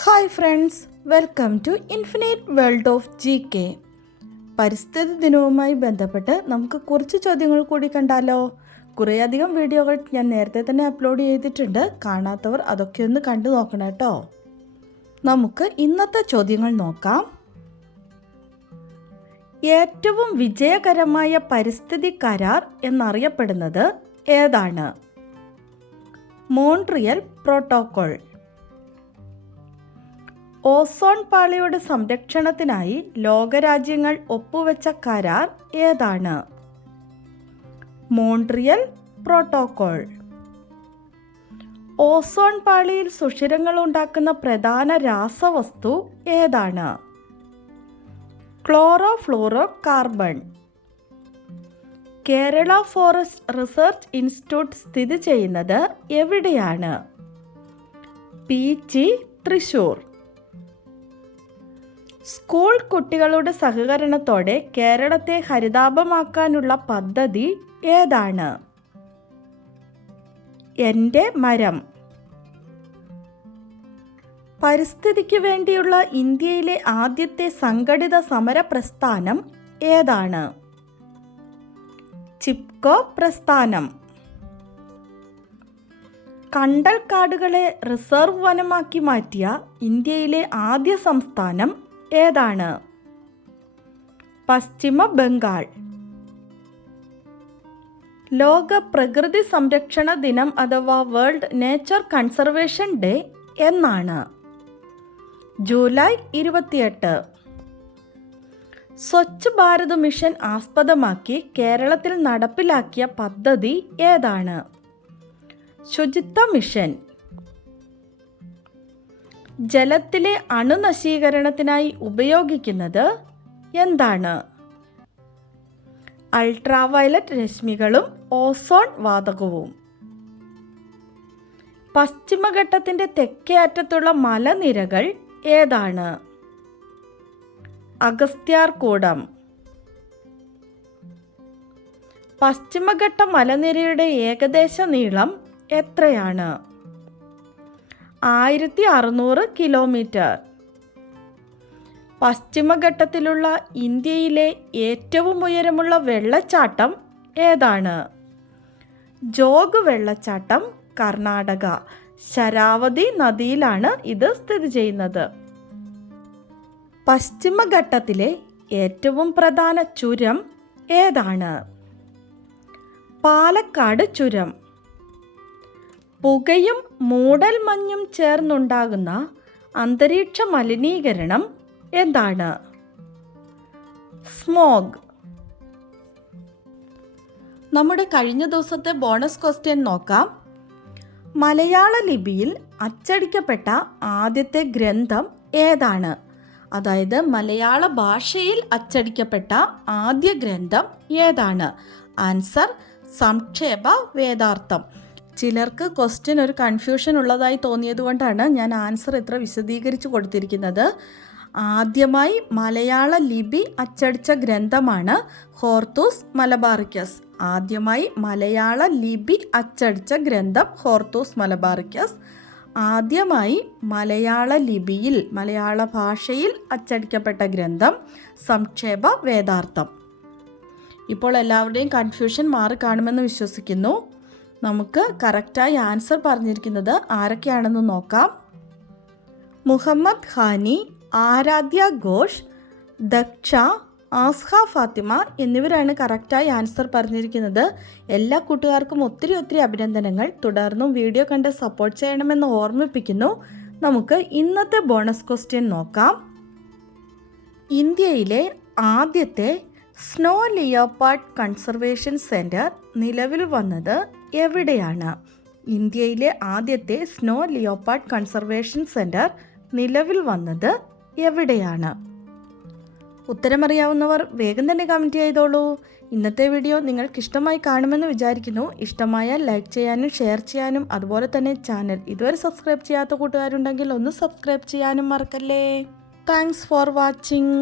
Hi friends, welcome to infinite world of GK. പരിസ്ഥിതി ദിനവുമായി ബന്ധപ്പെട്ട് നമുക്ക് കുറച്ച് ചോദ്യങ്ങൾ കൂടി കണ്ടാലോ. കുറേയധികം വീഡിയോകൾ ഞാൻ നേരത്തെ തന്നെ അപ്ലോഡ് ചെയ്തിട്ടുണ്ട്. കാണാത്തവർ അതൊക്കെ ഒന്ന് കണ്ടു നോക്കണം കേട്ടോ. നമുക്ക് ഇന്നത്തെ ചോദ്യങ്ങൾ നോക്കാം. ഏറ്റവും വിജയകരമായ പരിസ്ഥിതി കരാർ എന്നറിയപ്പെടുന്നത് ഏതാണ്? Montreal protocol. ഓസോൺ പാളിയുടെ സംരക്ഷണത്തിനായി ലോകരാജ്യങ്ങൾ ഒപ്പുവെച്ച കരാർ ഏതാണ്? Montreal protocol. ഓസോൺ പാളിയിൽ സുഷിരങ്ങൾ ഉണ്ടാക്കുന്ന പ്രധാന രാസവസ്തു ഏതാണ്? Chloro fluoro carbon. Kerala forest research institute സ്ഥിതി ചെയ്യുന്നത് എവിടെയാണ്? പീച്ചി, തൃശൂർ. സ്കൂൾ കുട്ടികളുടെ സഹകരണത്തോടെ കേരളത്തെ ഹരിതാഭമാക്കാനുള്ള പദ്ധതി ഏതാണ്? എൻ്റെ മരം. പരിസ്ഥിതിക്ക് വേണ്ടിയുള്ള ഇന്ത്യയിലെ ആദ്യത്തെ സംഘടിത സമര പ്രസ്ഥാനം ഏതാണ്? ചിപ്കോ പ്രസ്ഥാനം. കണ്ടൽക്കാടുകളെ റിസർവ് വനമാക്കി മാറ്റിയ ഇന്ത്യയിലെ ആദ്യ സംസ്ഥാനം ഏതാണ്? പശ്ചിമ ബംഗാൾ. ലോക പ്രകൃതി സംരക്ഷണ ദിനം അഥവാ വേൾഡ് നേച്ചർ കൺസർവേഷൻ ഡേ എന്നാണ്? ജൂലൈ 28. സ്വച്ഛ് ഭാരത് മിഷൻ ആസ്പദമാക്കി കേരളത്തിൽ നടപ്പിലാക്കിയ പദ്ധതി ഏതാണ്? ശുചിത്വ മിഷൻ. ജലത്തിലെ അണുനശീകരണത്തിനായി ഉപയോഗിക്കുന്നത് എന്താണ്? Ultraviolet രശ്മികളും ozone വാതകവും. പശ്ചിമഘട്ടത്തിന്റെ തെക്കേ അറ്റത്തുള്ള മലനിരകൾ ഏതാണ്? അഗസ്ത്യാർകൂടം. പശ്ചിമഘട്ട മലനിരയുടെ ഏകദേശ നീളം എത്രയാണ്? 1600 കിലോമീറ്റർ. പശ്ചിമഘട്ടത്തിലുള്ള ഇന്ത്യയിലെ ഏറ്റവും ഉയരമുള്ള വെള്ളച്ചാട്ടം ഏതാണ്? ജോഗ് വെള്ളച്ചാട്ടം, കർണാടക. ശരാവതി നദിയിലാണ് ഇത് സ്ഥിതി ചെയ്യുന്നത്. പശ്ചിമഘട്ടത്തിലെ ഏറ്റവും പ്രധാന ചുരം ഏതാണ്? പാലക്കാട് ചുരം. പുകയും മൂടൽമഞ്ഞും ചേർന്നുണ്ടാകുന്ന അന്തരീക്ഷ മലിനീകരണം എന്താണ്? സ്മോഗ്. നമ്മുടെ കഴിഞ്ഞ ദിവസത്തെ ബോണസ് ക്വസ്റ്റ്യൻ നോക്കാം. മലയാള ലിപിയിൽ അച്ചടിക്കപ്പെട്ട ആദ്യത്തെ ഗ്രന്ഥം ഏതാണ്? അതായത് മലയാള ഭാഷയിൽ അച്ചടിക്കപ്പെട്ട ആദ്യ ഗ്രന്ഥം ഏതാണ്? ആൻസർ സംക്ഷേപ വേദാർത്ഥം. ചിലർക്ക് ക്വസ്റ്റ്യൻ ഒരു കൺഫ്യൂഷൻ ഉള്ളതായി തോന്നിയതുകൊണ്ടാണ് ഞാൻ ആൻസർ ഇത്ര വിശദീകരിച്ച് കൊടുത്തിരിക്കുന്നത്. ആദ്യമായി മലയാള ലിപി അച്ചടിച്ച ഗ്രന്ഥമാണ് ഹോർത്തൂസ് മലബാറിക്കസ്. ആദ്യമായി മലയാള ലിപി അച്ചടിച്ച ഗ്രന്ഥം ഹോർത്തൂസ് മലബാറിക്കസ്. ആദ്യമായി മലയാള ലിപിയിൽ മലയാള ഭാഷയിൽ അച്ചടിക്കപ്പെട്ട ഗ്രന്ഥം സംക്ഷേപ വേദാർത്ഥം. ഇപ്പോൾ എല്ലാവരുടെയും കൺഫ്യൂഷൻ മാറി കാണുമെന്ന് വിശ്വസിക്കുന്നു. നമുക്ക് കറക്റ്റായി ആൻസർ പറഞ്ഞിരിക്കുന്നത് ആരൊക്കെയാണെന്ന് നോക്കാം. മുഹമ്മദ് ഖാനി, ആരാധ്യ ഘോഷ്, ദക്ഷ, ആസ്ഹ ഫാത്തിമ എന്നിവരാണ് കറക്റ്റായി ആൻസർ പറഞ്ഞിരിക്കുന്നത്. എല്ലാ കൂട്ടുകാർക്കും ഒത്തിരി അഭിനന്ദനങ്ങൾ. തുടർന്നും വീഡിയോ കണ്ട് സപ്പോർട്ട് ചെയ്യണമെന്ന് ഓർമ്മിപ്പിക്കുന്നു. നമുക്ക് ഇന്നത്തെ ബോണസ് ക്വസ്റ്റ്യൻ നോക്കാം. ഇന്ത്യയിലെ ആദ്യത്തെ സ്നോ ലിയോപാർഡ് കൺസർവേഷൻ സെൻറ്റർ നിലവിൽ വന്നത് എവിടെയാണ്? ഇന്ത്യയിലെ ആദ്യത്തെ സ്നോ ലിയോപാർഡ് കൺസർവേഷൻ സെൻറ്റർ നിലവിൽ വന്നത് എവിടെയാണ്? ഉത്തരമറിയാവുന്നവർ വേഗം തന്നെ കമൻറ്റ് ചെയ്തോളൂ. ഇന്നത്തെ വീഡിയോ നിങ്ങൾക്ക് ഇഷ്ടമായി കാണുമെന്ന് വിചാരിക്കുന്നു. ഇഷ്ടമായാൽ ലൈക്ക് ചെയ്യാനും ഷെയർ ചെയ്യാനും അതുപോലെ തന്നെ ചാനൽ ഇതുവരെ സബ്സ്ക്രൈബ് ചെയ്യാത്ത കൂട്ടുകാരുണ്ടെങ്കിൽ ഒന്ന് സബ്സ്ക്രൈബ് ചെയ്യാനും മറക്കല്ലേ. Thanks for watching.